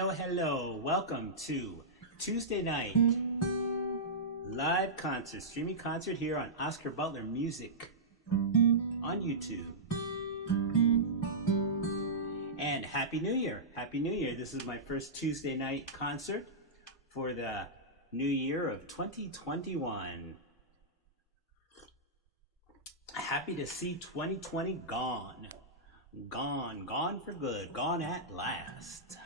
Hello. Welcome to Tuesday night live concert, streaming concert here on Oscar Butler Music on YouTube. And Happy New Year. Happy New Year. This is my first Tuesday night concert for the new year of 2021. Happy to see 2020 gone. Gone for good. Gone at last.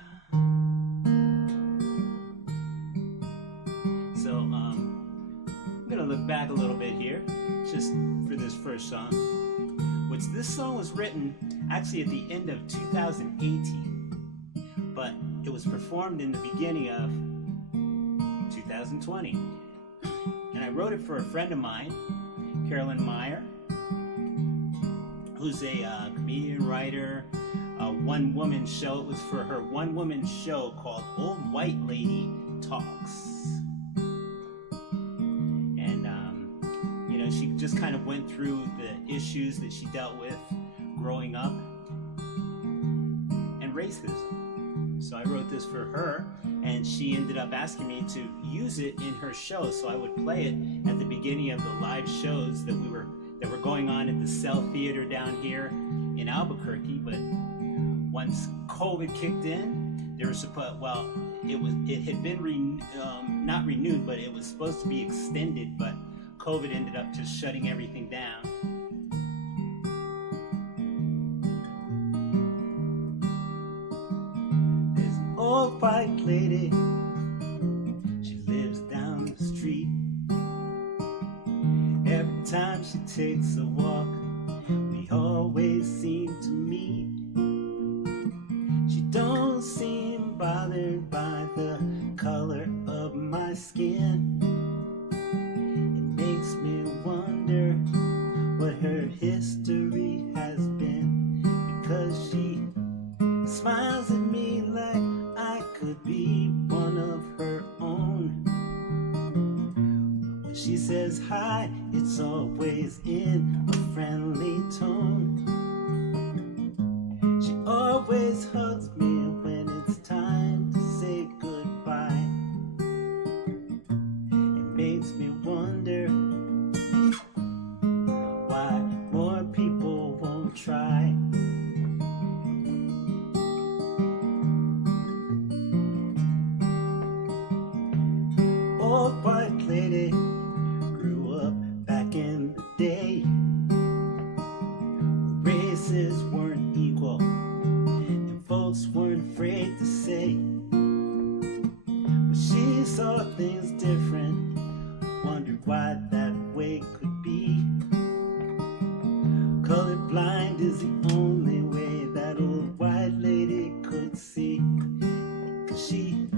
So, I'm gonna look back a little bit here, just for this first song. This song was written actually at the end of 2018, but it was performed in the beginning of 2020. And I wrote it for a friend of mine, Carolyn Meyer, who's a comedian, writer, a one-woman show. It was for her one-woman show called Old White Lady Talks. And, she just kind of went through the issues that she dealt with growing up and racism. So I wrote this for her, and she ended up asking me to use it in her show, so I would play it at the beginning of the live shows that were going on at the Cell Theater down here in Albuquerque. But once COVID kicked in, there was it had been not renewed, but it was supposed to be extended, but COVID ended up just shutting everything down. There's an old white lady, she lives down the street. Every time she takes a walk, we always seem to meet. She don't seem bothered by the color of my skin. It makes me wonder what her history has been, because she smiles at me like I could be one of her own. When she says hi, it's always in a friendly tone. She always hugs me when it's time to say goodbye. It makes me wonder why more people won't try. Old white lady grew up back in the day when races weren't equal and folks weren't afraid to say. But she saw things different, wondered why that way could be. Colorblind is the only way that old white lady could see, 'cause she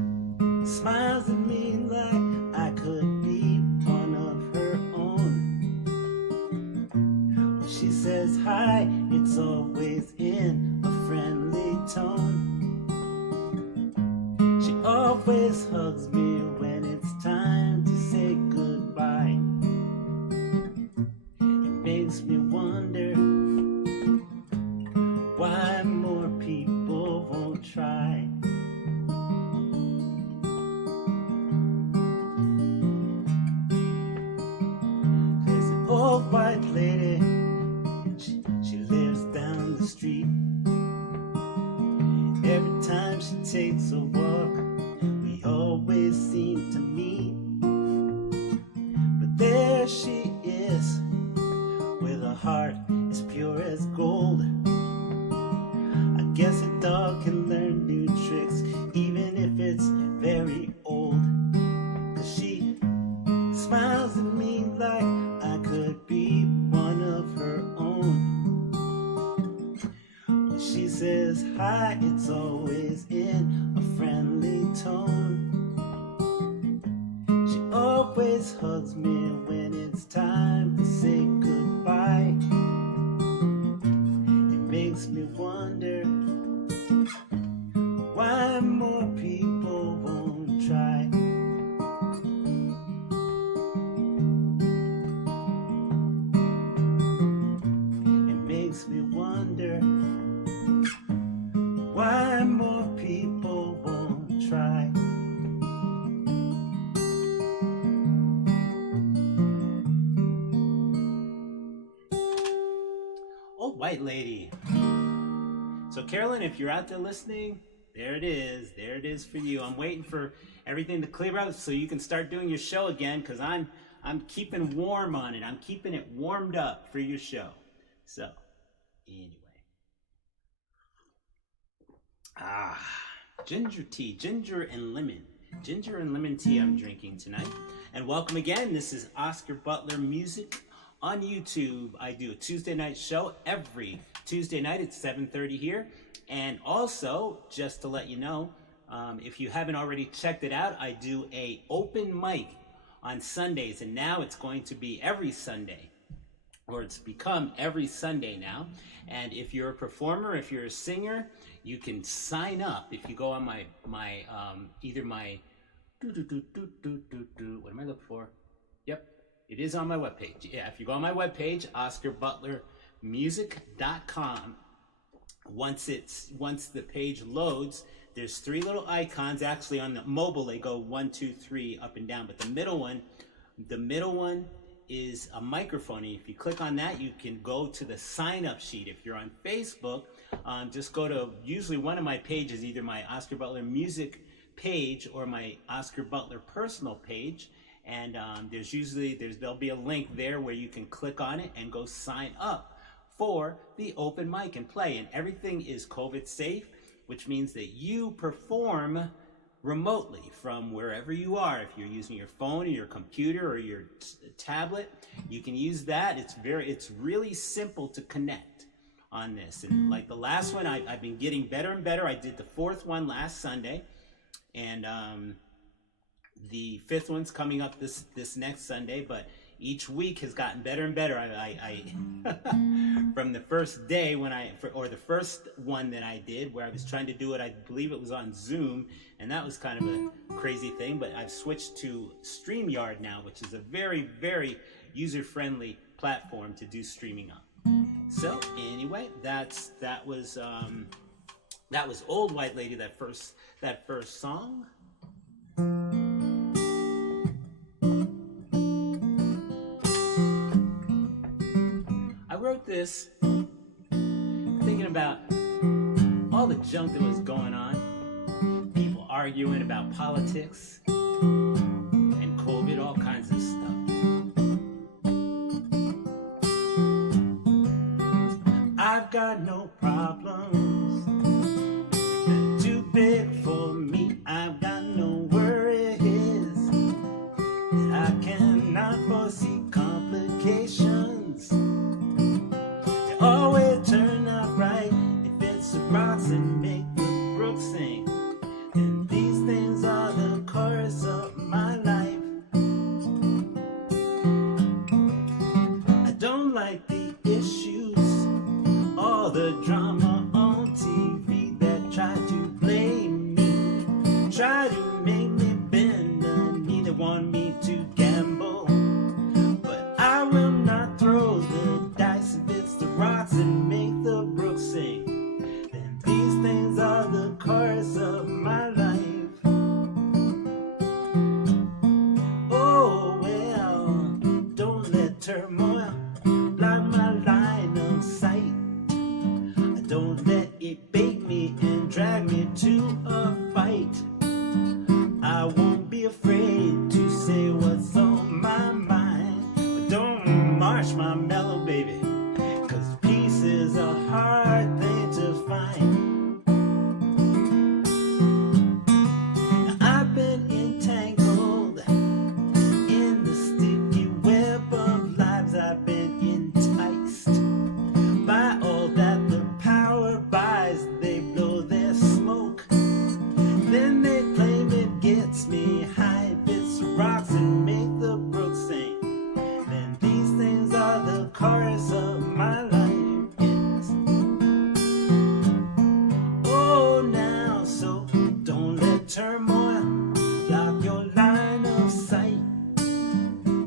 smiles at me like I could be one of her own. When she says hi, it's always in a friendly tone. She always hugs me when it's time to say goodbye. It makes me wonder why more people won't try. There's an old white lady, she lives down the street. Every time she takes a walk, we always seem to meet. But there she is, with a heart as pure as gold. I guess a dog can learn new tricks, even if it's very old. 'Cause she smiles at me like I could be one of her own. When she says hi, it's always in a friendly tone. She always hugs me when it's time to say goodbye. It makes me wonder why more people won't try. It makes me wonder why more people won't White Lady. So Carolyn, if you're out there listening, there it is. There it is for you. I'm waiting for everything to clear out so you can start doing your show again, because I'm keeping warm on it. I'm keeping it warmed up for your show. So, anyway. Ginger tea, ginger and lemon. Ginger and lemon tea I'm drinking tonight. And welcome again. This is Oscar Butler Music on YouTube. I do a Tuesday night show every Tuesday night at 7:30 here. And also, just to let you know, if you haven't already checked it out, I do a open mic on Sundays, and now it's going to be every Sunday, or it's become every Sunday now. And if you're a performer, if you're a singer, you can sign up. If you go on my either my what am I looking for? Yep, it is on my webpage. Yeah, if you go on my webpage, OscarButlerMusic.com. Once the page loads, there's three little icons. Actually, on the mobile, they go 1, 2, 3 up and down. But the middle one is a microphone. And if you click on that, you can go to the sign-up sheet. If you're on Facebook, just go to usually one of my pages, either my Oscar Butler Music page or my Oscar Butler personal page. And there'll be a link there where you can click on it and go sign up for the open mic and play. And everything is COVID safe, which means that you perform remotely from wherever you are. If you're using your phone or your computer or your tablet, you can use that. It's really simple to connect on this. And like the last one, I've been getting better and better. I did the 4th one last Sunday, and the 5th one's coming up this next Sunday, but each week has gotten better and better. I from the first day or the first one that I did, where I was trying to do it, I believe it was on Zoom, and that was kind of a crazy thing, but I've switched to StreamYard now, which is a very, very user-friendly platform to do streaming on. So anyway, that was Old White Lady, that first song. I wrote this thinking about all the junk that was going on, people arguing about politics and COVID, all kinds of stuff. I've got no problems, they're too big for me. I've got no worries, I cannot foresee complications. They always turn out right if it's the rocks and make the brook sing. And these things are the chorus of my life. I don't like the issues, all the drama on TV that try to blame me, try to make me bend the knee. They want me to gamble, but I will not throw the dice if it's the rocks and make the brook sing. Then these things are the chorus of my life. Oh well, don't let turmoil block my line of sight. Don't let it bait me and drag me to a fight. I won't be afraid to say what's on my mind, but don't march my mellow, baby, 'cause peace is a hard thing to find. Now I've been entangled in the sticky web of lives. I've been enticed by all that the power buys. They blow their smoke, then they claim it gets me high. If it's rocks and make the brook sing, then these things are the chorus of my life. Yes. Oh now, so don't let turmoil block your line of sight.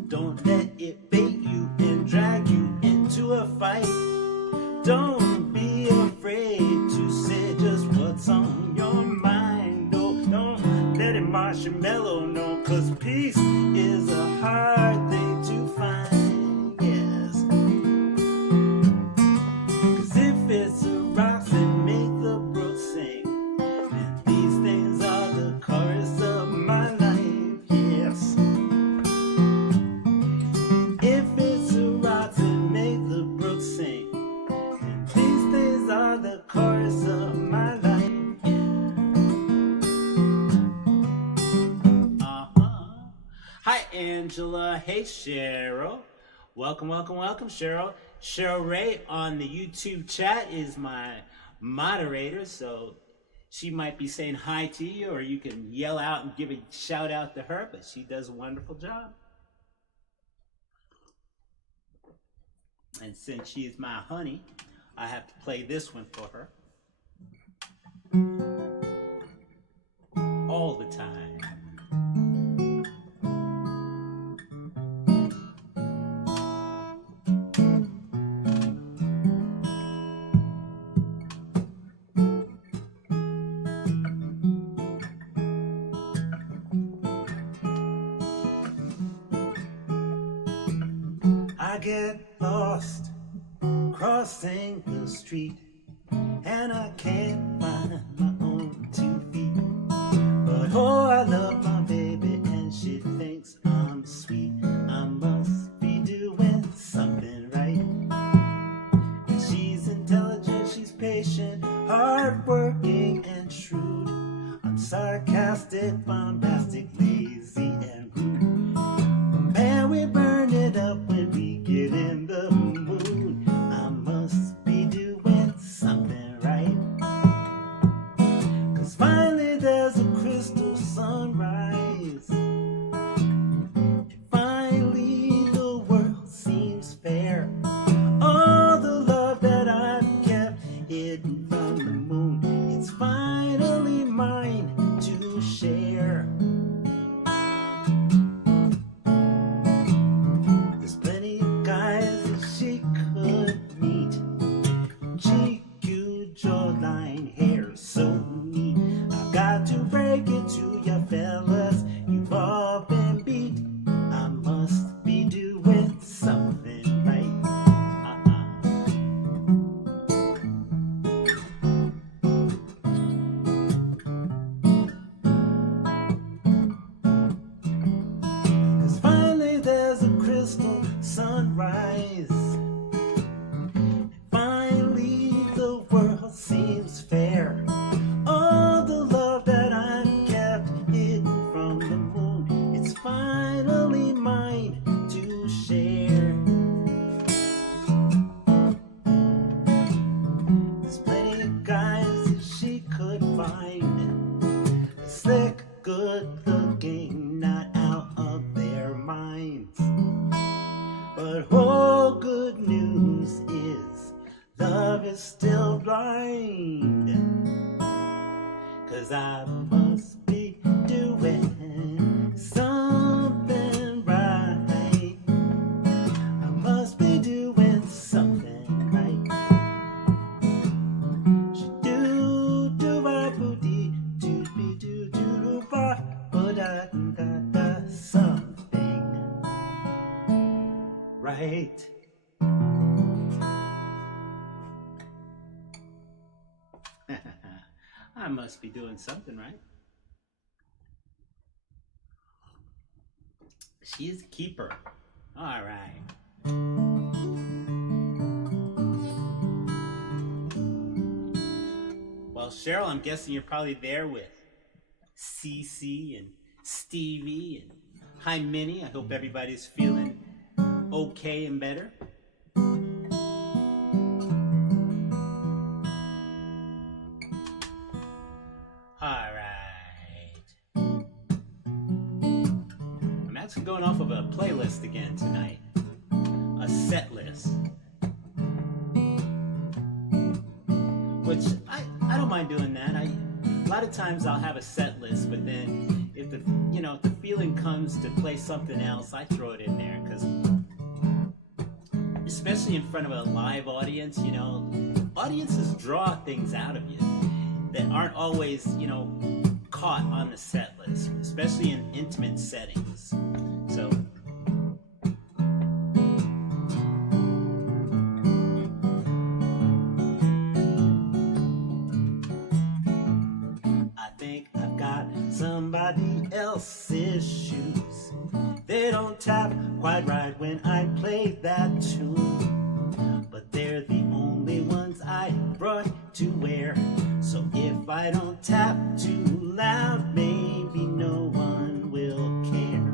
Don't let it bait you and drag you into a fight. Don't be afraid to say just what's on your mind. Oh, don't let it marshmallow, no, 'cause peace is a hard thing to find. Yes, 'cause Hi, Angela. Hey, Cheryl. Welcome, welcome, welcome, Cheryl. Cheryl Ray on the YouTube chat is my moderator, so she might be saying hi to you, or you can yell out and give a shout out to her, but she does a wonderful job. And since she is my honey, I have to play this one for her. All the time. I get lost crossing the street, and I can't find my own 2 feet. But oh, I love my baby, and she thinks I'm sweet. I must be doing something right. And she's intelligent, she's patient, hardworking and shrewd. I'm sarcastic, bombastic, lazy and rude. Man, we burn it up when we get in the mood. I must be doing something right. 'Cause finally there's a crystal sunrise. And finally the world seems fair. All the love that I've kept hidden from the moon, it's finally mine to share. There's plenty of guys that she could meet. GQ, jawline, hair so neat. I've got to break it to you fellas, you've all been beat. I must be doing something right. Cause finally there's a crystal sunrise. Finally the world seems fair. All the love that I've kept hidden from the moon, it's finally mine to share. There's plenty of guys that she could find, slick, good looking, not out of their minds. But oh, good news is love is still blind. 'Cause I must be doing something right. I must be doing something right. Do do ba booty do be do ba da da da something right. I must be doing something right. She is a keeper. All right. Well, Cheryl, I'm guessing you're probably there with Cece and Stevie and hi, Minnie. I hope everybody's feeling okay and better. All right. I'm actually going off of a playlist again tonight. A set list. Which I don't mind doing that. A lot of times I'll have a set list, but then if the feeling comes to play something else, I throw it in there, because especially in front of a live audience, audiences draw things out of you that aren't always, caught on the set list, especially in intimate settings. So I think I've got somebody else's shoes. They don't tap quite right when I play that tune, but they're the only ones I brought to wear. So if I don't tap too loud, maybe no one will care.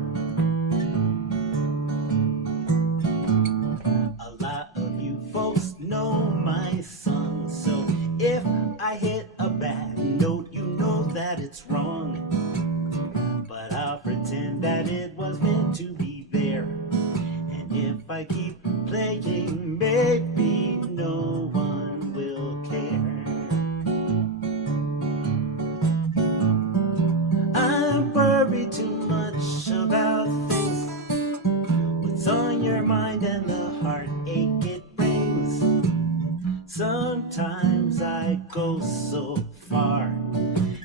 meant to be there. And if I keep playing, maybe no one will care. I'm worried too much about things, what's on your mind and the heartache it brings. Sometimes I go so far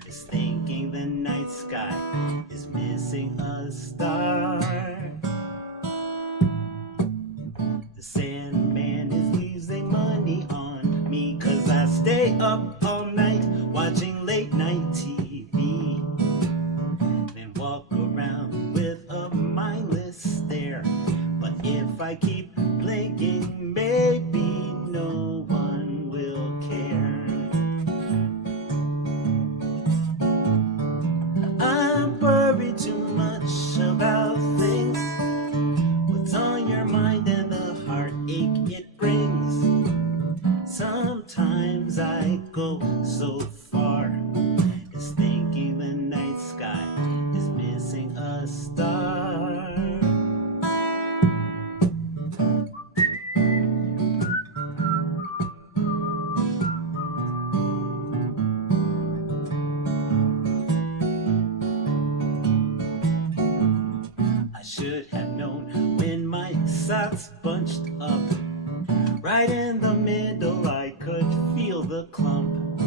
as thinking the night sky is missing a star. The Sandman is losing money on me 'cause I stay up all night watching late night TV, then walk around with a mindless stare. But if I keep blinking, maybe no one will care. I'm worried too much about things, what's on your mind and the heartache it brings. Sometimes I go so far as thinking the night sky is missing a star. I should have known when my socks bunched up right in the middle, I could feel the clump,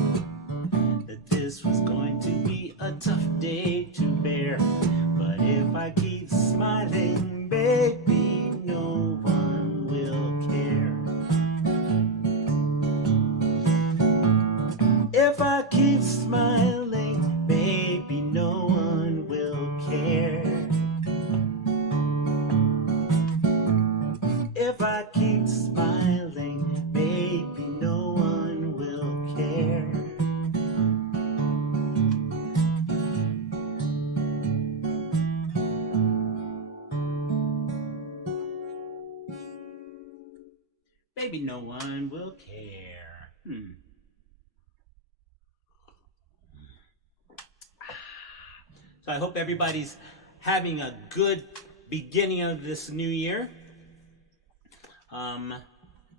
that this was going to be a tough day to bear. But if I keep smiling, baby, no one will care. If I keep smiling, baby, no one will care. If I keep smiling, baby, no one will care. Baby, no one will care. So I hope everybody's having a good beginning of this new year.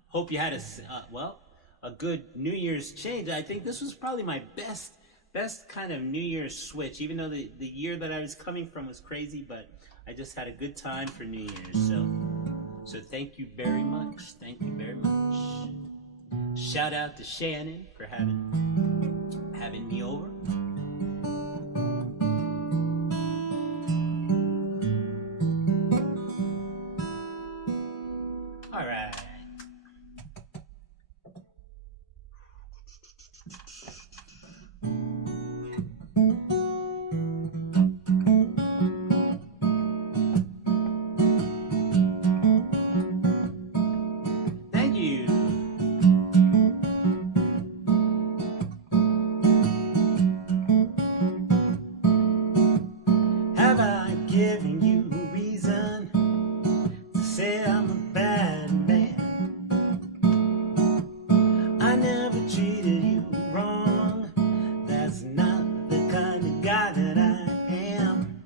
Hope you had a good New Year's change. I think this was probably my best kind of New Year's switch, even though the year that I was coming from was crazy, but I just had a good time for New Year's. So thank you very much. Thank you very much. Shout out to Shannon for having me over. All right. Thank you. Have I given you reason to say I'm a bad man? I never treated you wrong. That's not the kind of guy that I am.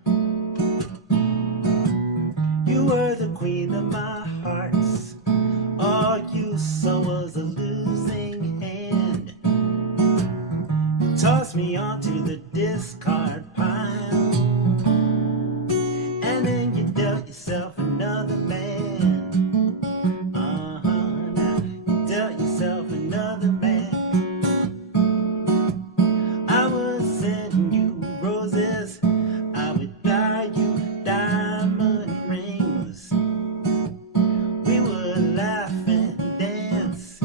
You were the queen of my hearts. All you saw was a losing hand. You tossed me onto the discard pile, and then you dealt yourself another man. Now you dealt yourself another man. I was sending you roses, I would buy you diamond rings. We would laugh and dance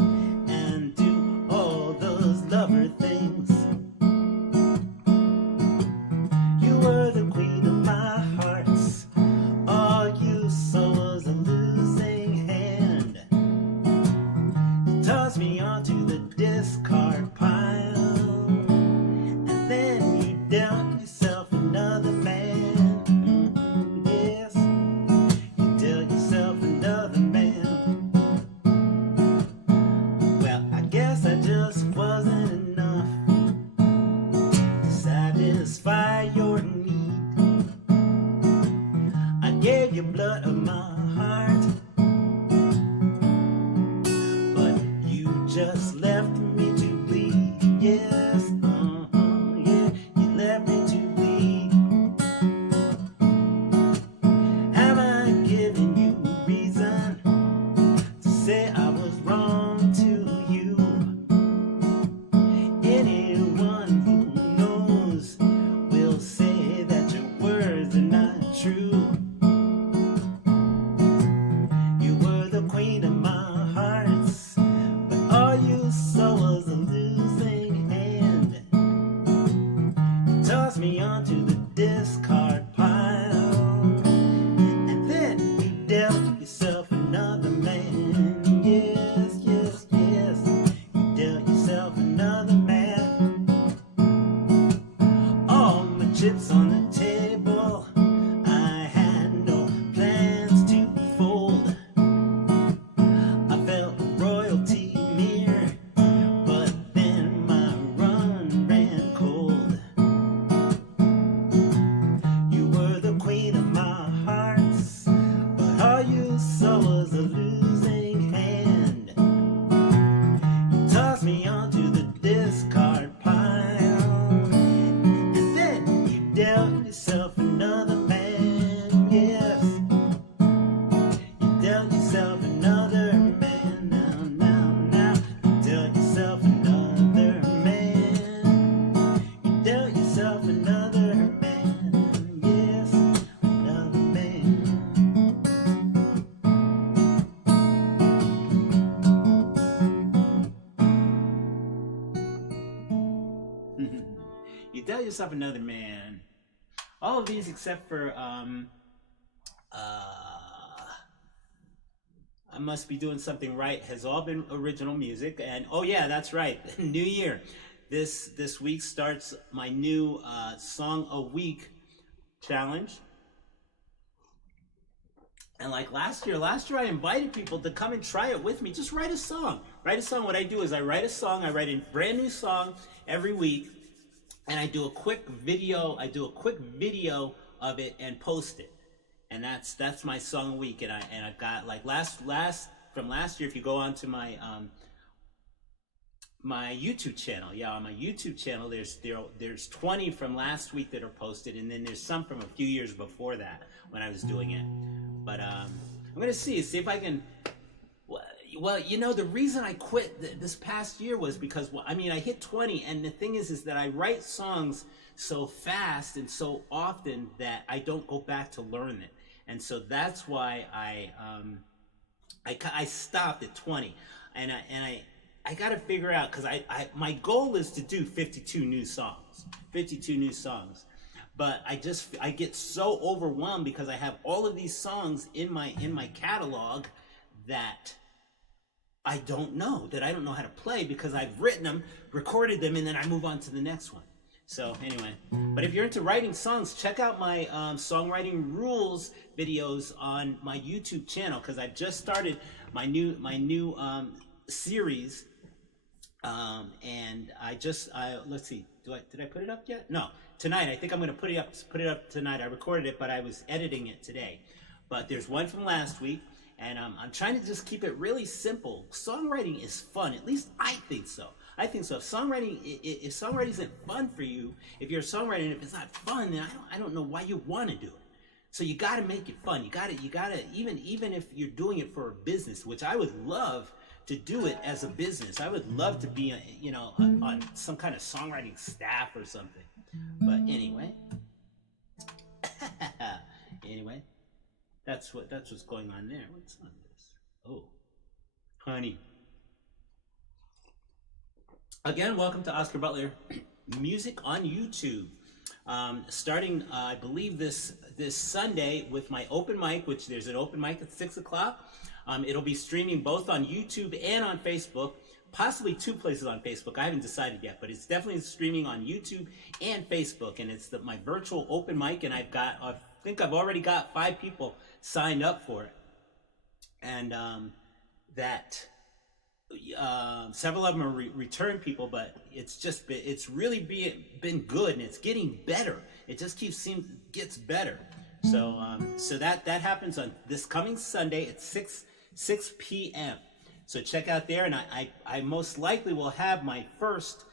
your blood of my heart, but you just left me to bleed. Yes, yeah, you left me to bleed. Have I given you reason to say I was wrong to you? Anyone who knows will say that your words are not true. You were the queen of my hearts, but all you saw was a losing hand. You tossed me onto the discard pile, and then you dealt yourself another man. Yes, yes, yes, you dealt yourself another man. All my chips on the table, I had no plans to fold. I felt royalty near, but then my run ran cold. You were the queen of my hearts, but all you saw was a losing hand. You tossed me onto the discard pile, and then you dealt yourself another man. Yes, you dealt yourself another man. Now, you dealt yourself another man. You dealt yourself another man. Yes, another man. You dealt yourself another man. All of these except for I Must Be Doing Something Right has all been original music. And oh yeah, that's right, New Year. This week starts my new song a week challenge. And like last year I invited people to come and try it with me. Just write a song. Write a song. What I do is I write a song. I write a brand new song every week, and I do a quick video. I do a quick video of it and post it. And that's my song a week. And I've got like from last year. If you go onto my my YouTube channel, yeah, on my YouTube channel, there's 20 from last week that are posted, and then there's some from a few years before that when I was doing it. But I'm gonna see if I can. Well, you know, the reason I quit this past year was because, well, I mean, I hit 20, and the thing is that I write songs so fast and so often that I don't go back to learn it, and so that's why I stopped at 20, and I got to figure out, because my goal is to do 52 new songs, but I get so overwhelmed because I have all of these songs in my catalog that I don't know how to play, because I've written them, recorded them, and then I move on to the next one. So anyway, but if you're into writing songs, check out my songwriting rules videos on my YouTube channel, because I've just started my new series, and let's see, did I put it up yet? No, tonight. I think I'm going to put it up tonight. I recorded it, but I was editing it today. But there's one from last week. And I'm trying to just keep it really simple. Songwriting is fun. At least I think so. If songwriting isn't fun for you, if you're a songwriter and if it's not fun, then I don't know why you want to do it. So you got to make it fun. You got to even if you're doing it for a business, which I would love to do it as a business. I would love to be on some kind of songwriting staff or something. But anyway. That's what's going on there. What's on this? Oh, honey. Again, welcome to Oscar Butler Music on YouTube. Starting, I believe this Sunday with my open mic, which there's an open mic at 6 o'clock. It'll be streaming both on YouTube and on Facebook. Possibly 2 places on Facebook. I haven't decided yet, but it's definitely streaming on YouTube and Facebook. And it's my virtual open mic, and I think I've already got 5 people signed up for it, and several of them are return people, but it's really been good, and it's getting better. It just gets better. So that happens on this coming Sunday at 6 p.m. So check out there, and I most likely will have my first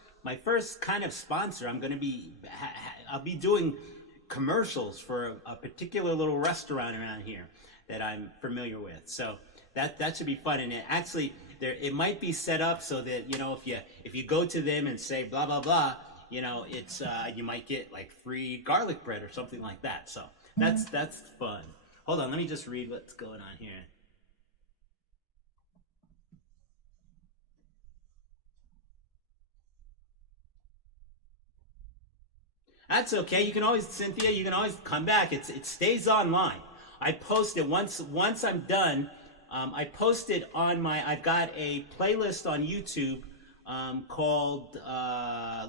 kind of sponsor. I'll be doing commercials for a particular little restaurant around here that I'm familiar with. So that should be fun. And it might be set up so that, if you go to them and say blah blah blah, it's you might get like free garlic bread or something like that. So that's fun. Hold on, let me just read what's going on here. That's okay. You can always, Cynthia, you can always come back. It stays online. I post it once I'm done. I post it on I've got a playlist on YouTube called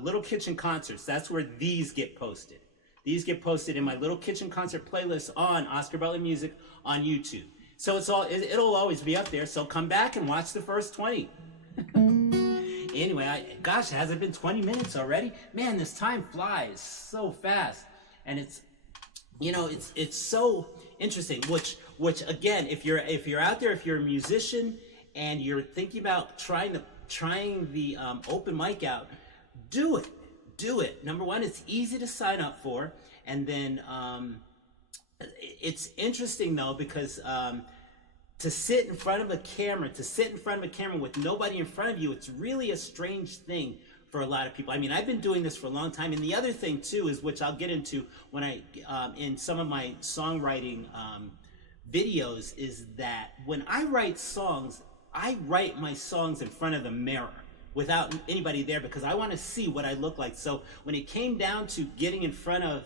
Little Kitchen Concerts. That's where these get posted. These get posted in my Little Kitchen Concert playlist on Oscar Butler Music on YouTube. So it'll always be up there. So come back and watch the first 20. Anyway, gosh, has it been 20 minutes already? Man, this time flies so fast. And it's so interesting, which again, if you're out there, if you're a musician and you're thinking about trying the open mic out, do it. Number one, it's easy to sign up for. And then it's interesting though, because to sit in front of a camera with nobody in front of you, it's really a strange thing for a lot of people. I mean, I've been doing this for a long time. And the other thing too is, which I'll get into when in some of my songwriting videos, is that when I write songs, I write my songs in front of the mirror without anybody there, because I want to see what I look like. So when it came down to getting in front of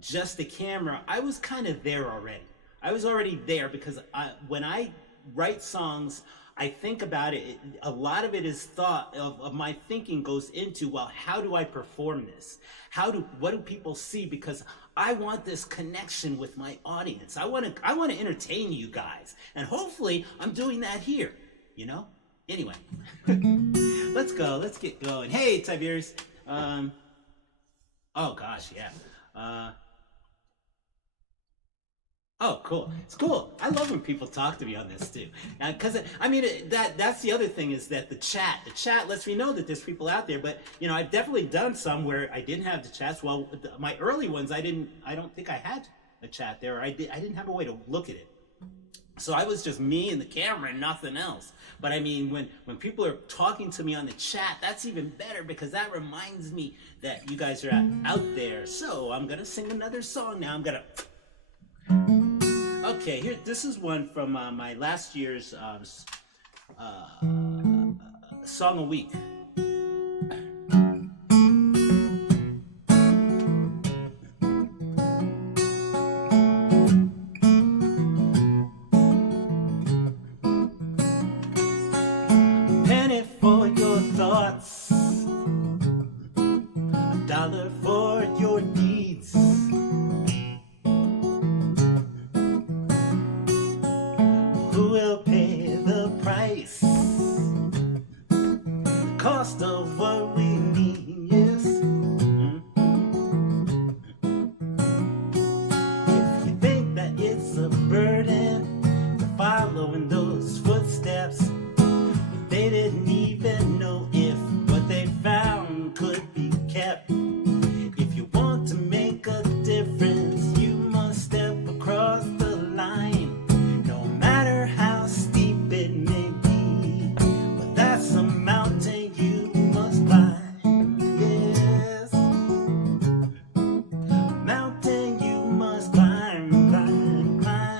just the camera, I was kind of there already. I was already there, because when I write songs, I think about it. A lot of it is thought of my thinking goes into, well, how do I perform this? What do people see? Because I want this connection with my audience. I want to entertain you guys, and hopefully I'm doing that here. Anyway, let's go. Let's get going. Hey, Tiberius. Oh gosh, yeah. Oh, cool. It's cool. I love when people talk to me on this too. Because, that's the other thing, is that the chat lets me know that there's people out there. But, I've definitely done some where I didn't have the chats. Well, my early ones, I don't think I had a chat there. Or I didn't have a way to look at it. So I was just me and the camera and nothing else. But I mean, when people are talking to me on the chat, that's even better, because that reminds me that you guys are out there. So I'm going to sing another song now. I'm going to... Okay, here. This is one from my last year's Song a Week. Penny for your thoughts, $1 for your deeds. Who will pay the price? The cost of what we need, yes. If you think that it's a burden to follow in those footsteps, they didn't even know if what they found could be kept. If you want to make a difference, you must step across the line. No matter how steep it may be, but that's a mountain you must climb. Yes, a mountain you must climb, climb, climb.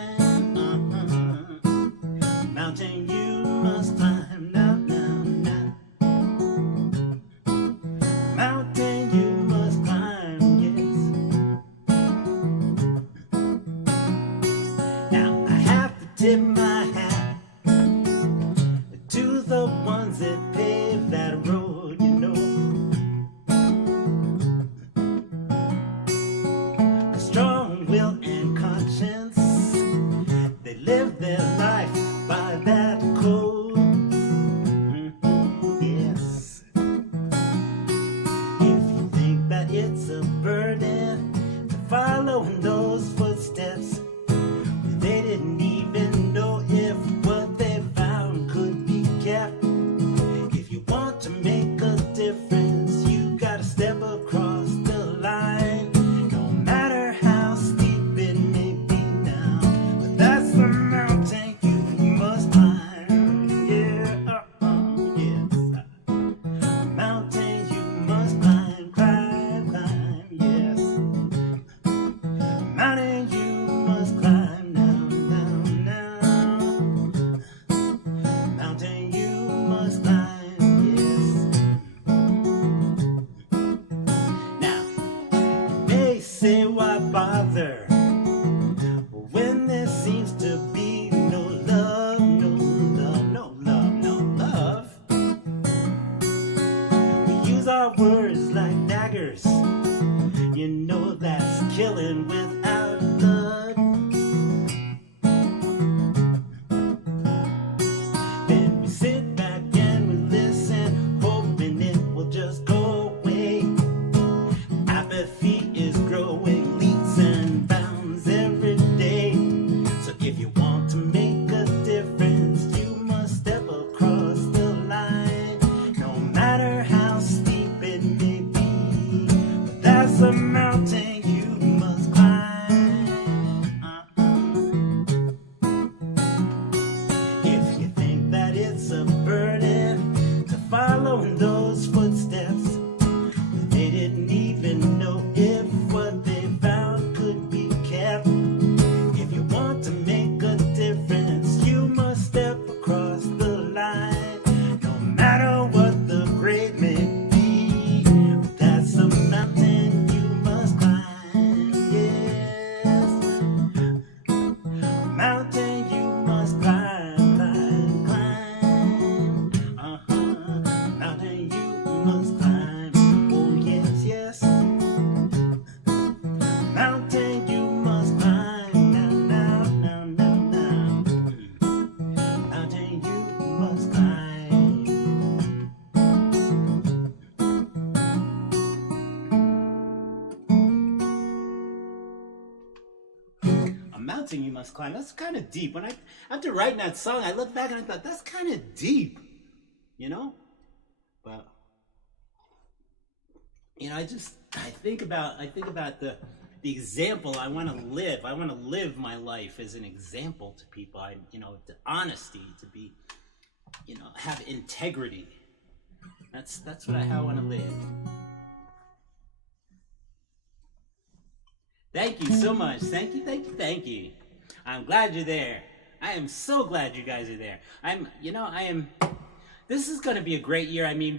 bother when there seems to be no love, no love, no love, no love. We use our words like daggers, you know that's killing without blood. Then we sit back and we listen, hoping it will just go away. Apathy is growing leaps and bounds every day. So if you want to make a difference, you must step across the line, no matter how steep it may be. But that's a mountain you must climb. If you think that it's a burden to follow in those footsteps, they didn't even know if what they found could be kept. If you want to make a difference, you must step across the line, no matter what the grade may be. That's a mountain you must climb, yes. A mountain you must climb, climb, climb. Mountain you must climb. Oh yes, yes. Mountain you must climb. Now, now, now, now, now. Mountain you must climb. A mountain you must climb. That's kind of deep. After writing that song, I looked back and I thought, that's kind of deep, you know? But you know, I think about the example I want to live. I want to live my life as an example to people. The honesty, to be, have integrity. That's how I want to live. Thank you so much. Thank you, thank you, thank you. I'm glad you're there. I am so glad you guys are there. This is going to be a great year. I mean,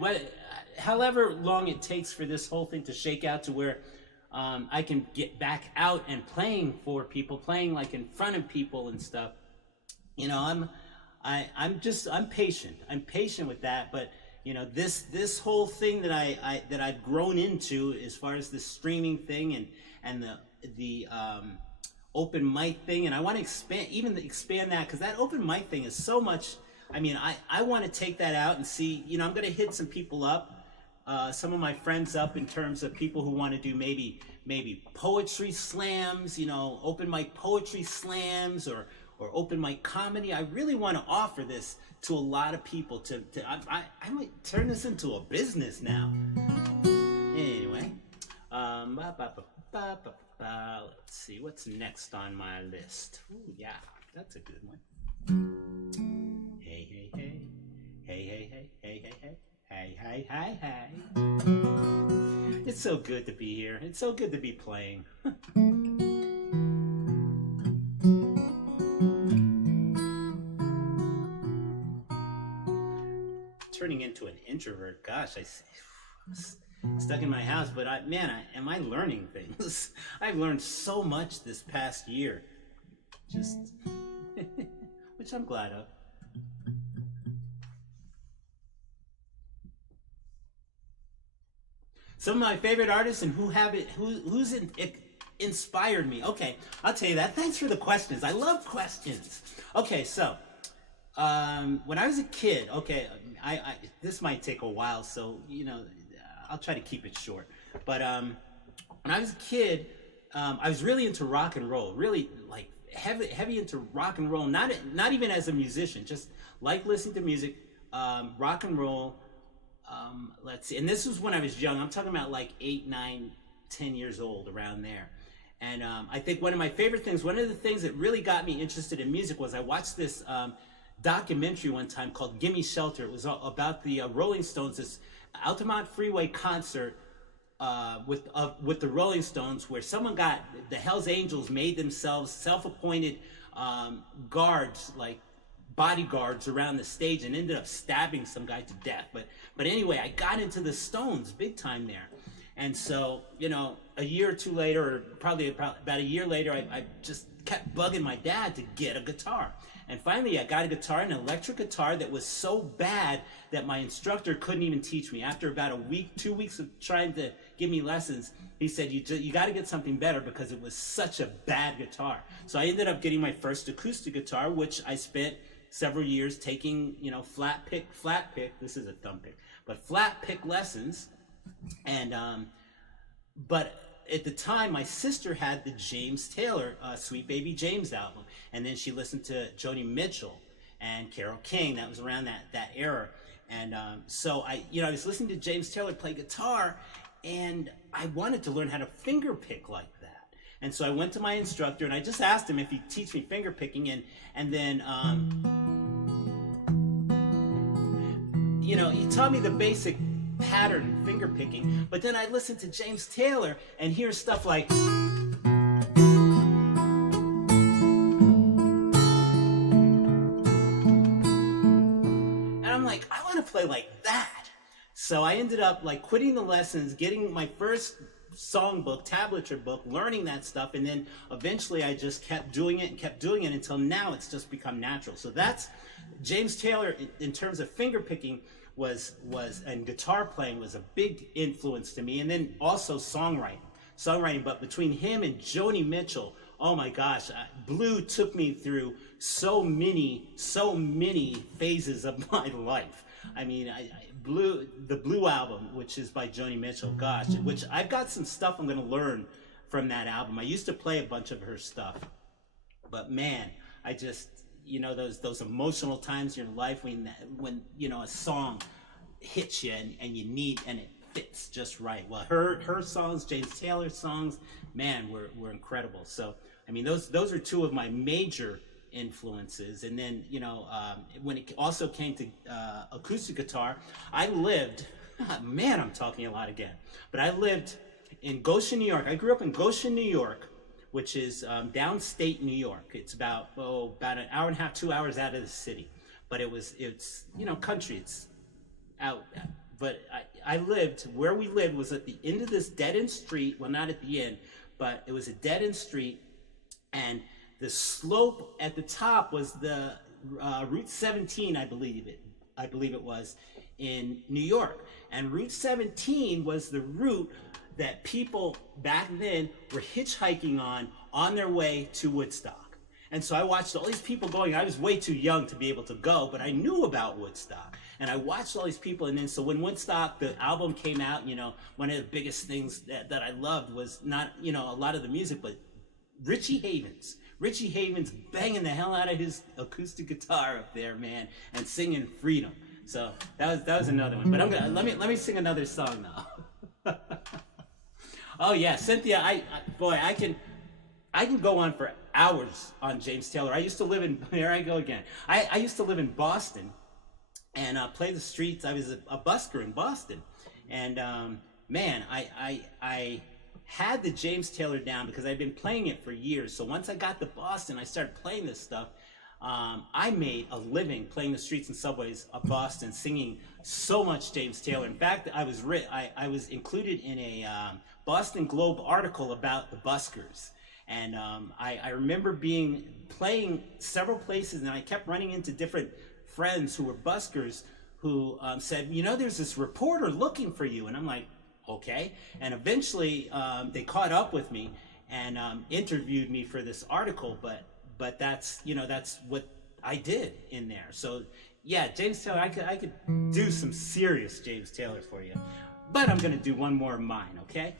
however long it takes for this whole thing to shake out to where I can get back out and playing for people, playing like in front of people and stuff. I'm patient. I'm patient with that. But this whole thing that I've grown into, as far as the streaming thing and the open mic thing, and I want to expand that, because that open mic thing is so much. I mean, I want to take that out and see, I'm going to hit some people up, some of my friends up, in terms of people who want to do maybe poetry slams, open mic poetry slams, or open mic comedy. I really want to offer this to a lot of people. I might turn this into a business now. Anyway, let's see what's next on my list. Ooh, yeah, that's a good one. Hey, hey, hey, hey, hey, hey, hey, hey, hey, hey, hey, hey, hey. It's so good to be here. It's so good to be playing. Turning into an introvert. Gosh, I was stuck in my house, but am I learning things? I've learned so much this past year. Which I'm glad of. Some of my favorite artists and who's inspired me. Okay, I'll tell you that. Thanks for the questions. I love questions. Okay, so when I was a kid, I this might take a while, so I'll try to keep it short. But when I was a kid, I was really into rock and roll, really like heavy into rock and roll. Not even as a musician, just like listening to music, rock and roll. Let's see, and this was when I was young. I'm talking about like 8, 9, 10 years old, around there. And I think one of my favorite things, one of the things that really got me interested in music, was I watched this documentary one time called "Gimme Shelter." It was about the Rolling Stones, this Altamont Freeway concert with the Rolling Stones, where someone got the Hells Angels made themselves self-appointed guards, like bodyguards, around the stage, and ended up stabbing some guy to death. But anyway, I got into the Stones big time there, And so, you know, a year or two later, or probably about a year later, I just kept bugging my dad to get a guitar. And finally, I got a guitar, an electric guitar that was so bad that my instructor couldn't even teach me. After about a week, 2 weeks of trying to give me lessons, he said, you got to get something better because it was such a bad guitar. So I ended up getting my first acoustic guitar, which I spent several years taking, you know, flat pick, this is a thumb pick, but flat pick lessons. And, but at the time, my sister had the James Taylor, Sweet Baby James album. And then she listened to Joni Mitchell and Carole King. That was around that era. And so I was listening to James Taylor play guitar, and I wanted to learn how to finger pick like that. And so I went to my instructor, and I just asked him if he'd teach me finger picking. And then, you know, he taught me the basic pattern finger picking. But then I listened to James Taylor and hear stuff like... play like that. So I ended up like quitting the lessons, getting my first songbook, tablature book, learning that stuff, and then eventually I just kept doing it until now it's just become natural. So that's James Taylor in terms of finger picking was and guitar playing was a big influence to me, and then also songwriting. But between him and Joni Mitchell, oh my gosh, Blue took me through so many phases of my life. I mean, the Blue album, which is by Joni Mitchell, gosh, which I've got some stuff I'm going to learn from that album. I used to play a bunch of her stuff, but man, I just, you know, those emotional times in your life when you know, a song hits you and you need, and it fits just right. Well, her songs, James Taylor's songs, man, were incredible. So, I mean, those are two of my major influences. And then, you know, when it also came to acoustic guitar, I lived, man, I'm talking a lot again, but I lived in Goshen, New York. I grew up in Goshen, New York, which is downstate New York. It's about an hour and a half, 2 hours out of the city. But it's you know, country. It's out. But I lived, where we lived was at the end of this dead-end street. Well, not at the end, but it was a dead-end street, and the slope at the top was the Route 17, I believe it was, in New York. And Route 17 was the route that people back then were hitchhiking on their way to Woodstock. And so I watched all these people going. I was way too young to be able to go, but I knew about Woodstock. And I watched all these people. And then so when Woodstock, the album came out, you know, one of the biggest things that I loved was not, you know, a lot of the music, but Richie Havens banging the hell out of his acoustic guitar up there, man, and singing Freedom. So that was another one. But let me sing another song now. Oh yeah, Cynthia, I can go on for hours on James Taylor. I used to live in, there I go again. I used to live in Boston and play the streets. I was a busker in Boston, and man, I had the James Taylor down because I'd been playing it for years. So once I got to Boston, I started playing this stuff. I made a living playing the streets and subways of Boston, singing so much James Taylor. In fact, I was included in a Boston Globe article about the buskers. And I remember playing several places, and I kept running into different friends who were buskers who said, you know, there's this reporter looking for you. And I'm like, okay. And eventually they caught up with me and interviewed me for this article, but that's, you know, that's what I did in there. So yeah, James Taylor, I could do some serious James Taylor for you, but I'm gonna do one more of mine, okay?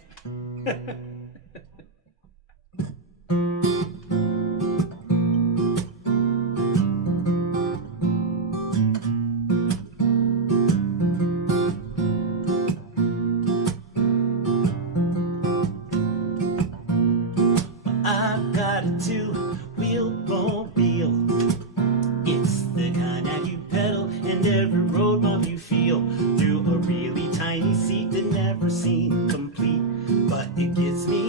I've got a two-wheel mobile. It's the kind that you pedal and every road bump you feel through a really tiny seat that never seemed complete, but it gives me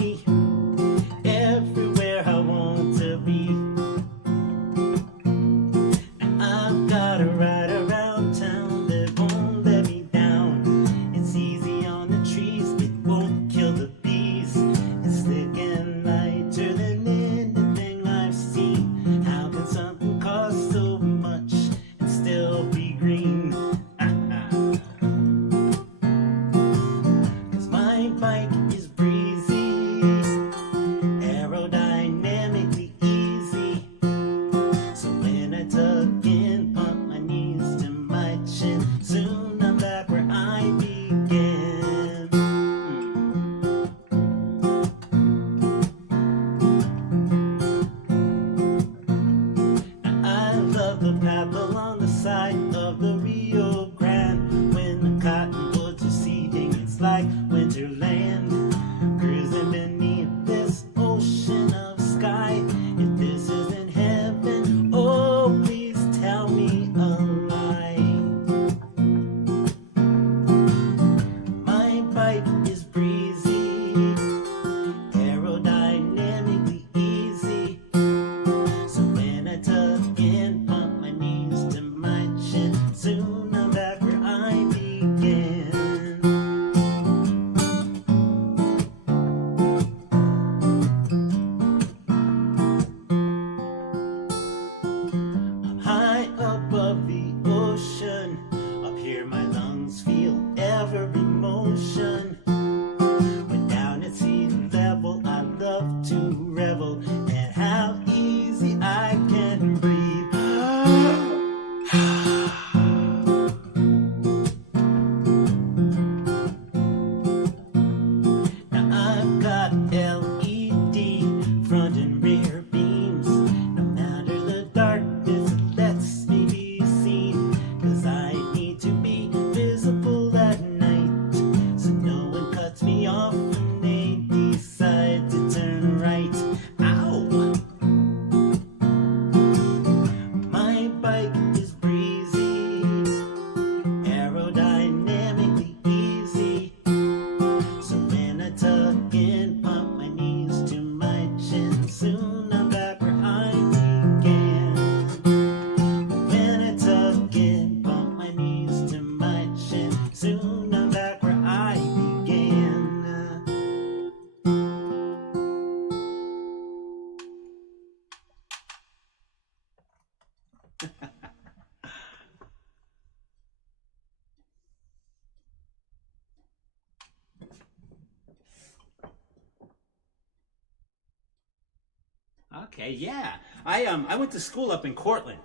Okay, yeah. I went to school up in Cortland.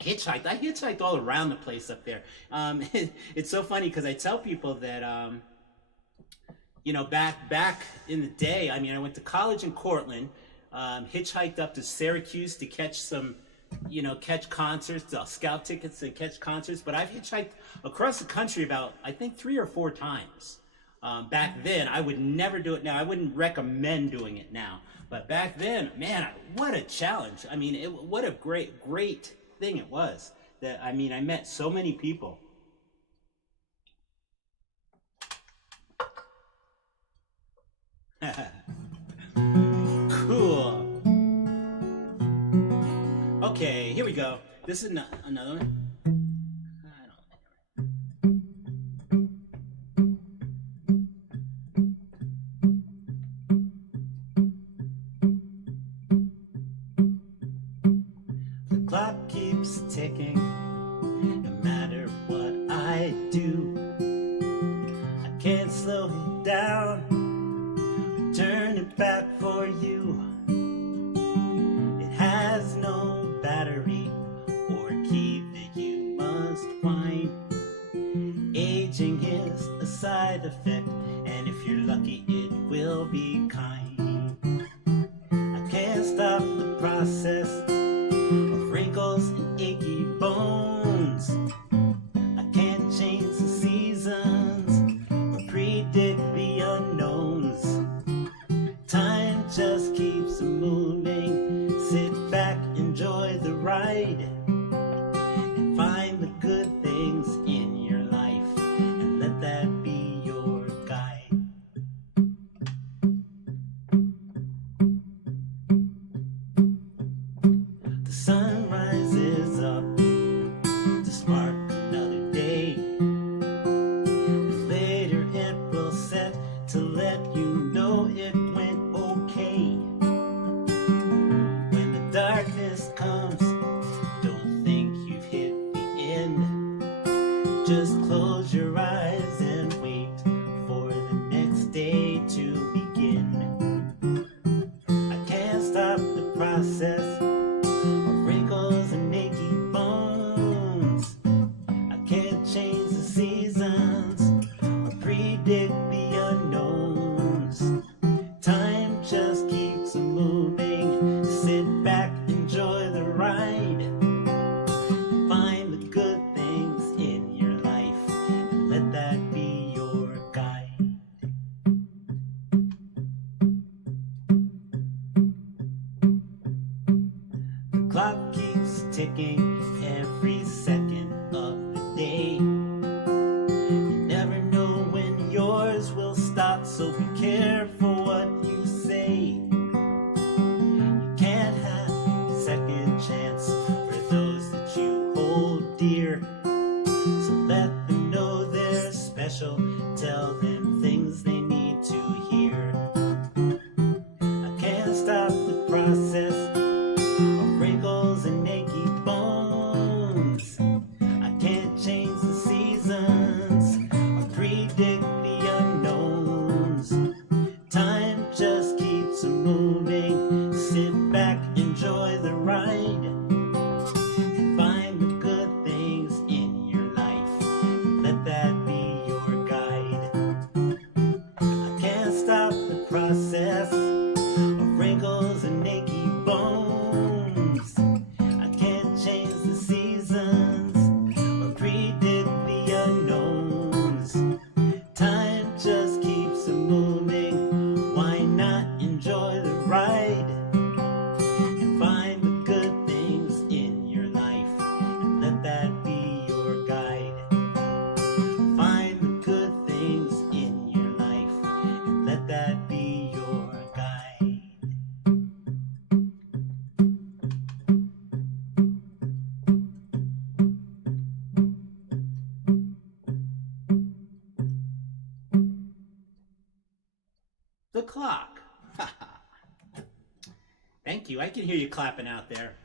Hitchhiked. I hitchhiked all around the place up there. It's so funny because I tell people that back in the day. I mean, I went to college in Cortland, hitchhiked up to Syracuse to catch some, catch concerts, scout tickets and catch concerts. But I've hitchhiked across the country about, I think, 3 or 4 times. Back then, I would never do it now. I wouldn't recommend doing it now. But back then, man, what a challenge. I mean, what a great thing it was. I met so many people. Cool. Okay, here we go. This is another one. The clock keeps ticking, no matter what I do. I can't slow it down, turn it back for you. It has no battery or key that you must find. Aging is a side effect, and if you're lucky, it will be kind. I can't stop the process of wrinkles and achy bones. I can't change the seasons or predict the unknowns. Time just keeps moving. Sit back, enjoy the ride, and find the good things in your life, and let that be your guide. The sun rises up to spark another day, and later it will set to let you know it went okay. When the darkness comes, don't think you've hit the end. Just close your eyes and wait for the next day to begin. I can't stop the process of wrinkles and achy bones. I can't change the seasons or predict the unknowns. Time just keeps moving. Sit back, enjoy the ride, find the good things in your life, and let that be your guide. The clock keeps ticking every second of the day. You never know when yours will stop, so be careful what you say. You can't have a second chance for those that you hold dear. So let them know they're special. Tell them things they need to hear. I can't stop the process of wrinkles and achy bones. I can't change the seasons or predict the unknowns. Time just keeps moving. Sit back, enjoy the ride, and find the good things in your life, and let that be your guide. I can't stop the process of wrinkles and achy bones. I can't change the seasons or predict the unknowns. Time just keeps moving. Why not enjoy the ride and find the good things in your life, and let that be your guide. Find the good things in your life, and let that be your guide. The clock. Thank you. I can hear you clapping out there.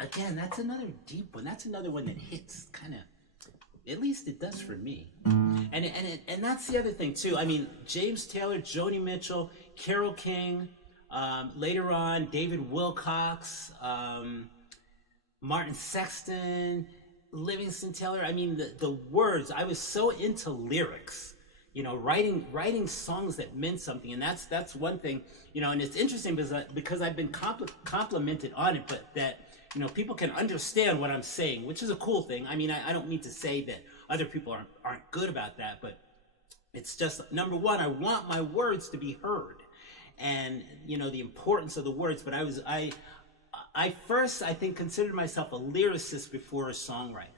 again, that's another deep one. That's another one that hits kind of, at least it does for me. And that's the other thing too. I mean, James Taylor, Joni Mitchell, Carole King, later on David Wilcox, Martin Sexton, Livingston Taylor. I mean, the words. I was so into lyrics, you know, writing songs that meant something, and that's one thing, you know. And it's interesting because I've been complimented on it, but that, you know, people can understand what I'm saying, which is a cool thing. I mean, I don't mean to say that other people aren't good about that, but it's just, number one, I want my words to be heard, and, you know, the importance of the words. But I first, I think, considered myself a lyricist before a songwriter.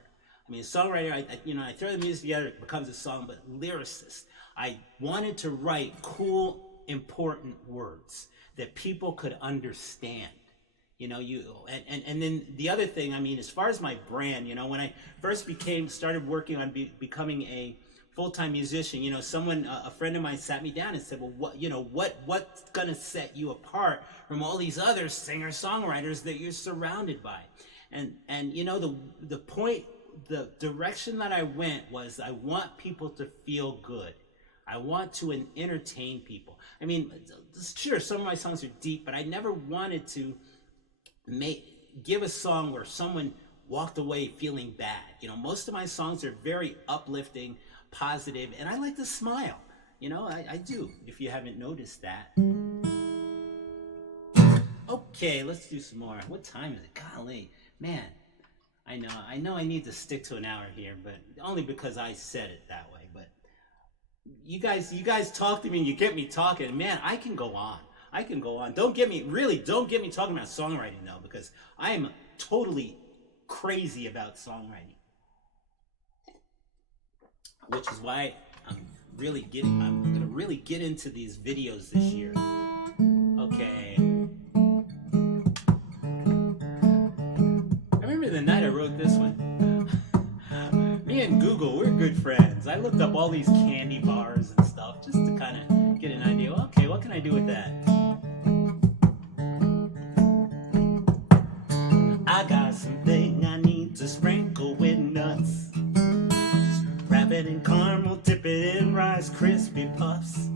I mean, a songwriter, I throw the music together, it becomes a song, but lyricist. I wanted to write cool, important words that people could understand. You know, and then the other thing, I mean, as far as my brand, you know, when I first started working on becoming a full-time musician, you know, a friend of mine sat me down and said, well, what's gonna set you apart from all these other singer-songwriters that you're surrounded by? And you know, the direction that I went was, I want people to feel good. I want to entertain people. I mean, sure, some of my songs are deep, but I never wanted to give a song where someone walked away feeling bad. You know, most of my songs are very uplifting, positive, and I like to smile. You know, I do, if you haven't noticed that. Okay, let's do some more. What time is it? Golly, man. I know I need to stick to an hour here, but only because I said it that way. But you guys talk to me and you get me talking. Man, I can go on. Don't get me talking about songwriting though, because I am totally crazy about songwriting. Which is why I'm gonna really get into these videos this year. Okay. I remember the night I wrote this one. Me and Google, we're good friends. I looked up all these candy bars and stuff just to kind of get an idea. Okay, what can I do with that? I got something I need to sprinkle with nuts. Wrap it in caramel, dip it in Rice Krispie Puffs.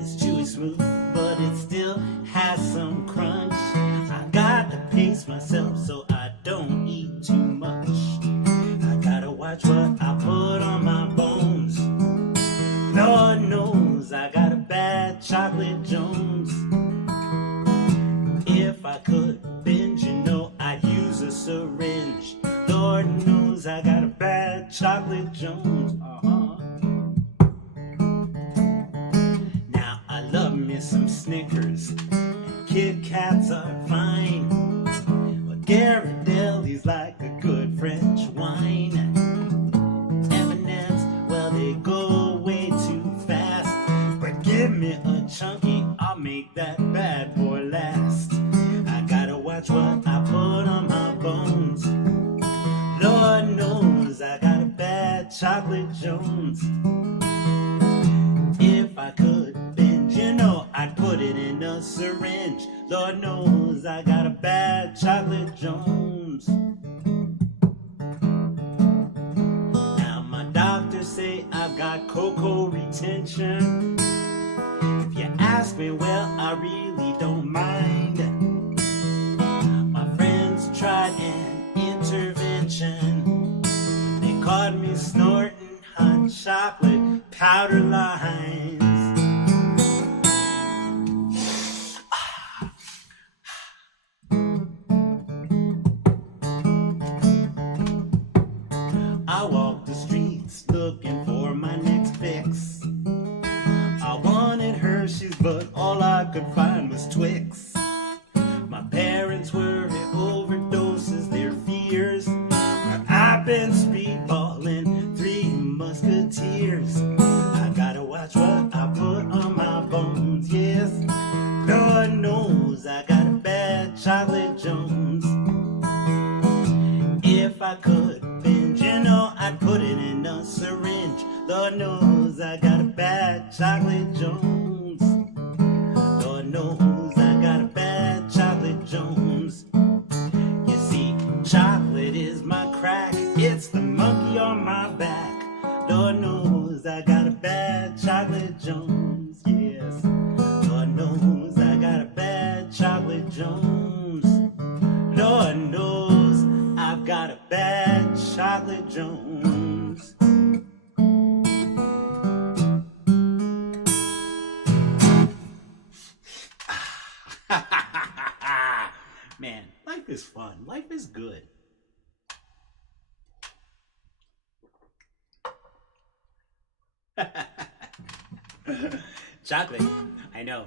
It's chewy smooth, but it still has some crunch. I got to pace myself so I don't eat too much. I gotta watch what I put on my bones. Lord knows I got a bad chocolate Jones. If I could binge, you know, I'd use a syringe. Lord knows I got a bad chocolate Jones. Now I love me some Snickers, and Kit Kats are fine, but Ghirardelli's like a good French wine. M&M's, well, they go way too fast, but give me a chunky, I'll make that bad boy last. I gotta watch what I put on my bones. Lord knows I got a bad chocolate Jones. If I could binge, you know, I'd put it in a syringe. Lord knows I got a bad chocolate Jones. Now my doctors say I've got cocoa retention. If you ask me, well, I really don't mind. My friends tried an intervention. They caught me snorting hot chocolate powder lines. I walked the streets looking for my next fix. I wanted Hershey's, but all I could find was Twix. My parents worry overdoses, their fears. I've been speedballing, Three Musketeers. I gotta watch what I put on my bones, yes. Lord knows I got a bad chocolate Jones. If I could binge, you know, I'd put it in a syringe. Lord knows I got a bad chocolate Jones. Lord knows I got a bad chocolate Jones. You see, Jones. Lord knows I've got a bad chocolate Jones. Man, life is fun. Life is good. Chocolate, I know.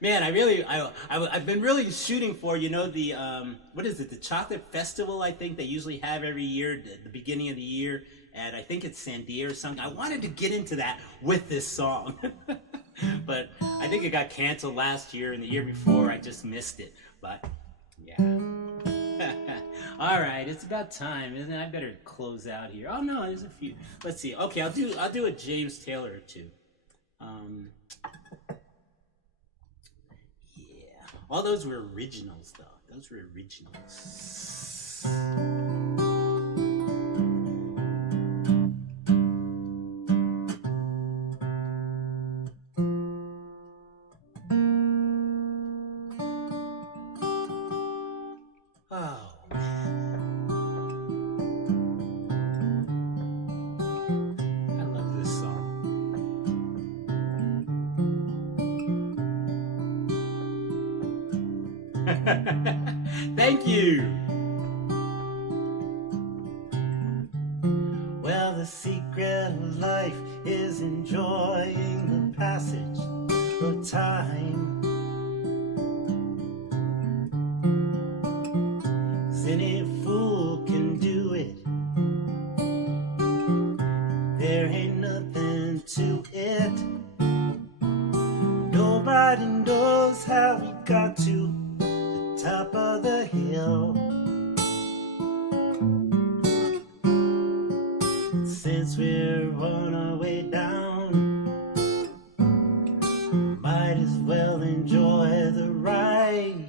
Man, I've been really shooting for, the what is it, the chocolate festival, I think they usually have every year at the beginning of the year, and I think it's Sandia or something. I wanted to get into that with this song. But I think it got canceled last year, and the year before I just missed it. But yeah. All right, it's about time, isn't it? I better close out here. Oh no, there's a few. Let's see. Okay, I'll do a James Taylor or two. Yeah, all those were originals, though. Those were originals. Oh, man. I love this song. Thank you. Well, the secret of life is enjoying the passage of time. Any fool can do it. There ain't nothing to it. Nobody knows how we got to the top of the hill. Since we're on our way down, might as well enjoy the ride.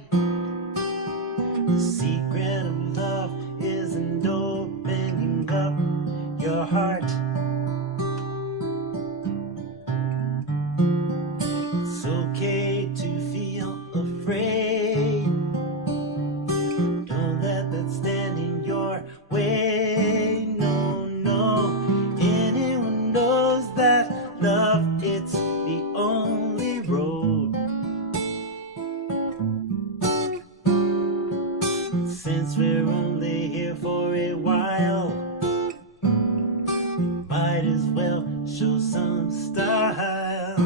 The secret of love isn't opening up your heart. It's okay to feel afraid. Don't let that stand in your way. No, no. Anyone knows that love, it's the only road. Since we're only here for a while, we might as well show some style.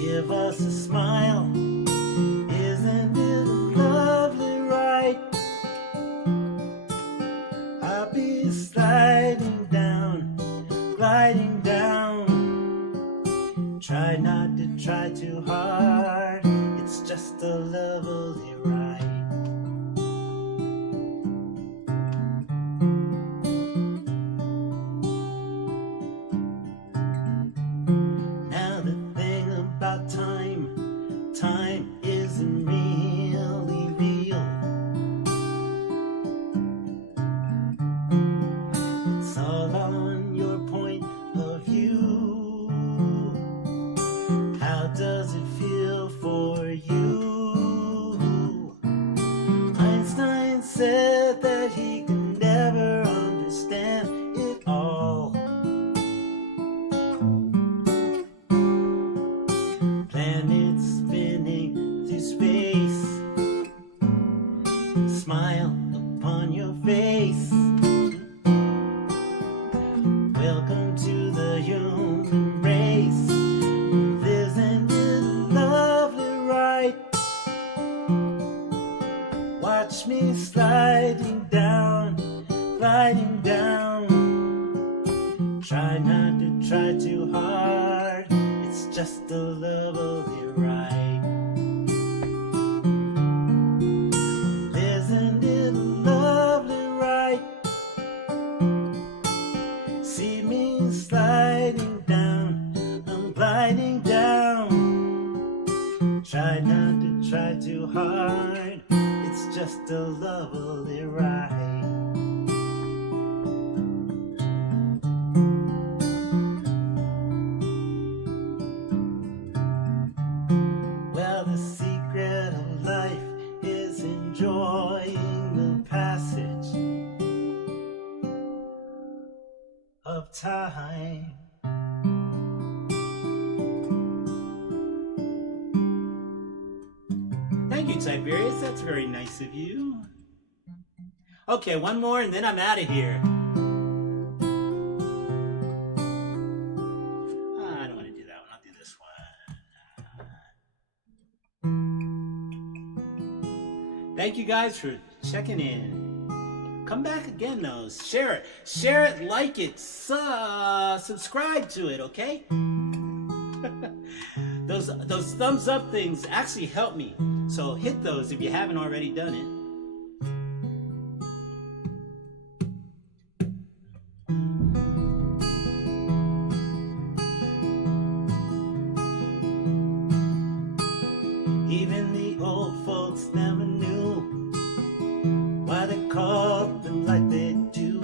Give us a smile. Isn't it a lovely ride? I'll be sliding down, gliding down. Try not to try too hard. It's just a lovely ride. Now the thing about time isn't really real. It's all on your point of view. How does it feel for you? Einstein said that he could never understand it all. Planets spinning through space, smile upon your face. Welcome to the human race. Isn't it a lovely ride? Watch me sliding down, gliding down. Try not to try too hard. It's just a lovely ride. Isn't it a lovely ride? See me sliding down, I'm gliding down. Try not to try too hard. It's just a lovely ride. of time. Thank you, Tiberius. That's very nice of you. Okay, one more and then I'm out of here. I don't want to do that one. I'll do this one. Thank you guys for checking in. Come back again, though. Share it. Share it, like it, subscribe to it, okay? Those thumbs up things actually help me. So hit those if you haven't already done it. Even the old folks never knew why they called them like they do.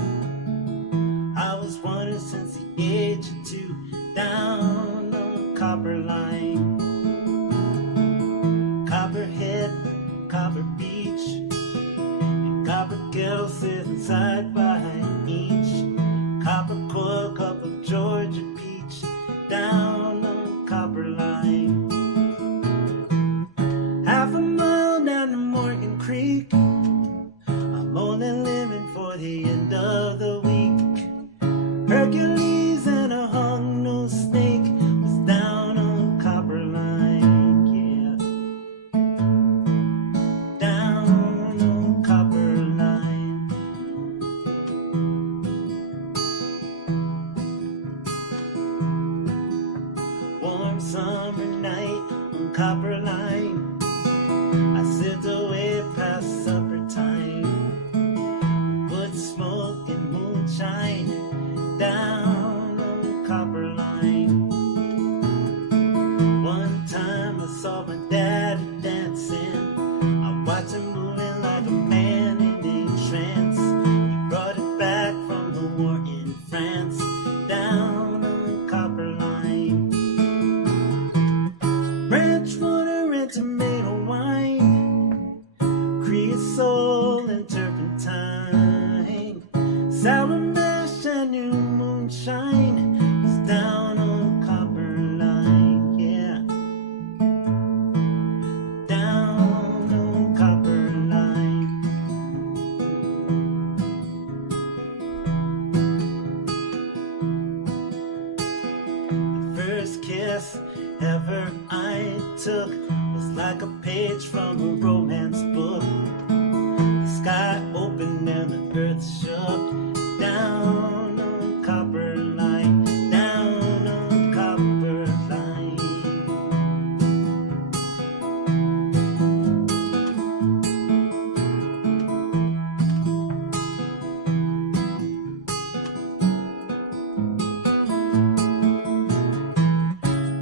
I was wondering since the age of 2, down on Copper Line, Copperhead, Copper Beach, and Copper Kettle sitting side by each, Copper Coil, cup of Georgia peach, down on Copper Line. Half a mile down to Morgan Creek, I'm only living for the end of the week. Hercules and a hung-nosed snake was down on Copper Line, yeah. Down on Copper Line. Warm summer night on Copper Line, I slipped away past supper time. Wood smoke and moonshine, down on Copper Line. One time I saw my daddy dancing. I watched him moving like a man in a trance. He brought it back from the war in France, down on Copper Line. Ranch water and tomato wine, creosote and turpentine, sour mash and new moonshine is down on Copper Line, yeah. Down on Copper Line. The first kiss ever I took was like a page from a romance book. The sky opened and the earth shook, down on Copper Line, down on Copper Line.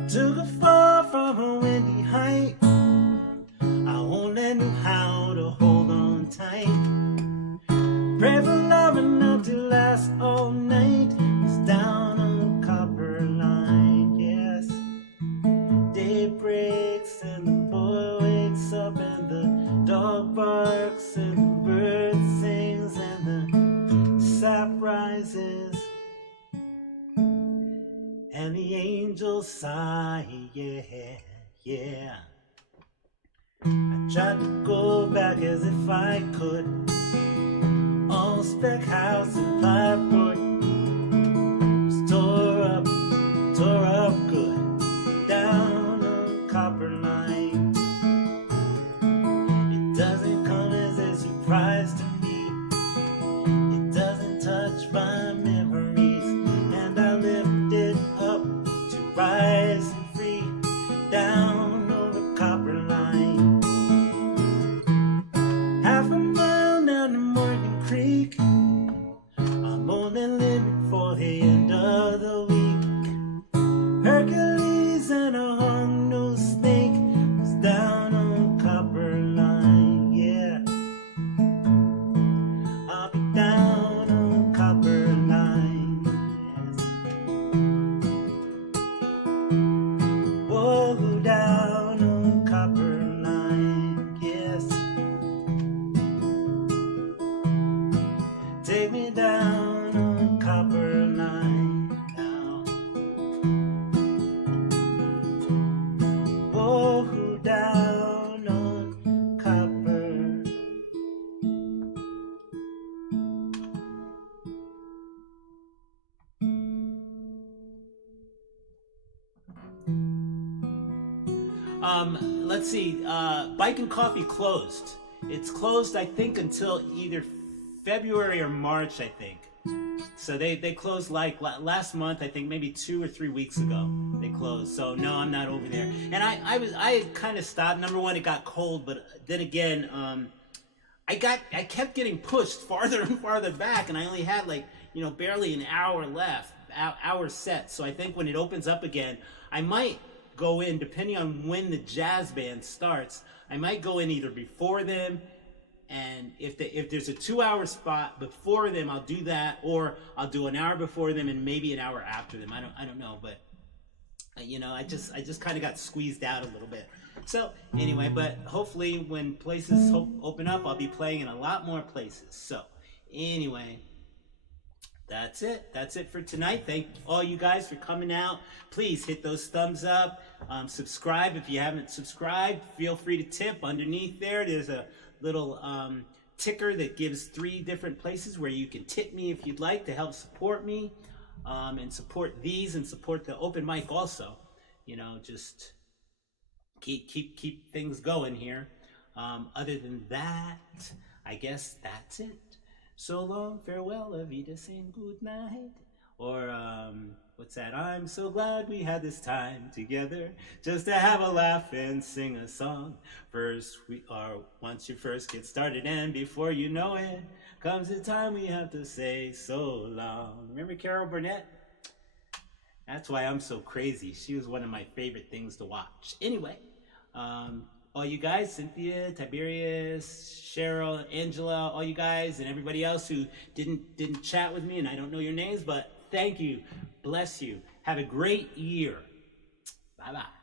Took a fall from a windy height, I only knew how to hold on tight. Pray for love enough to last all night. It's down on Copper Line, yes. Day breaks and the boy wakes up and the dog barks and the bird sings and the sap rises and the angels sigh, yeah, yeah. I tried to go back as if I could, all spec house and plywood was tore up good, down on Copper Line. It doesn't come as a surprise to me, it doesn't touch my memories, and I lift it up to rise and free, down over Copper Line. Half a mile down to Morgan Creek, I'm only living for the end of the week. Hercules and a hung-nosed snake was down on Copper Line, yeah. I'll be down on Copper Line, yes. Whoa, down on Copper Line, yes. Take me down on Copper Line. down on copper. Let's see, Bike and Coffee closed. It's closed, I think, until either February or March, I think. So they closed like last month, I think, maybe 2 or 3 weeks ago. They closed. So no, I'm not over there. And I kind of stopped. Number one, it got cold, but then again, I kept getting pushed farther and farther back, and I only had like, barely an hour left, hour set. So I think when it opens up again, I might go in, depending on when the jazz band starts. I might go in either before them, and if there's a 2-hour spot before them, I'll do that, or I'll do an hour before them and maybe an hour after them. I don't know, but I just kind of got squeezed out a little bit. So anyway, but hopefully when places open up, I'll be playing in a lot more places. So anyway, that's it for tonight. Thank all you guys for coming out. Please hit those thumbs up. Subscribe if you haven't subscribed. Feel free to tip. Underneath there's a little ticker that gives 3 different places where you can tip me if you'd like to help support me, and support these and support the open mic also. Just keep things going here. Other than that, I guess that's it. So long, farewell, Avita, and good night. Or, what's that? I'm so glad we had this time together, just to have a laugh and sing a song. Once you first get started, and before you know it, comes the time we have to say so long. Remember Carol Burnett? That's why I'm so crazy. She was one of my favorite things to watch. Anyway, all you guys, Cynthia, Tiberius, Cheryl, Angela, all you guys, and everybody else who didn't chat with me, and I don't know your names, but thank you. Bless you. Have a great year. Bye-bye.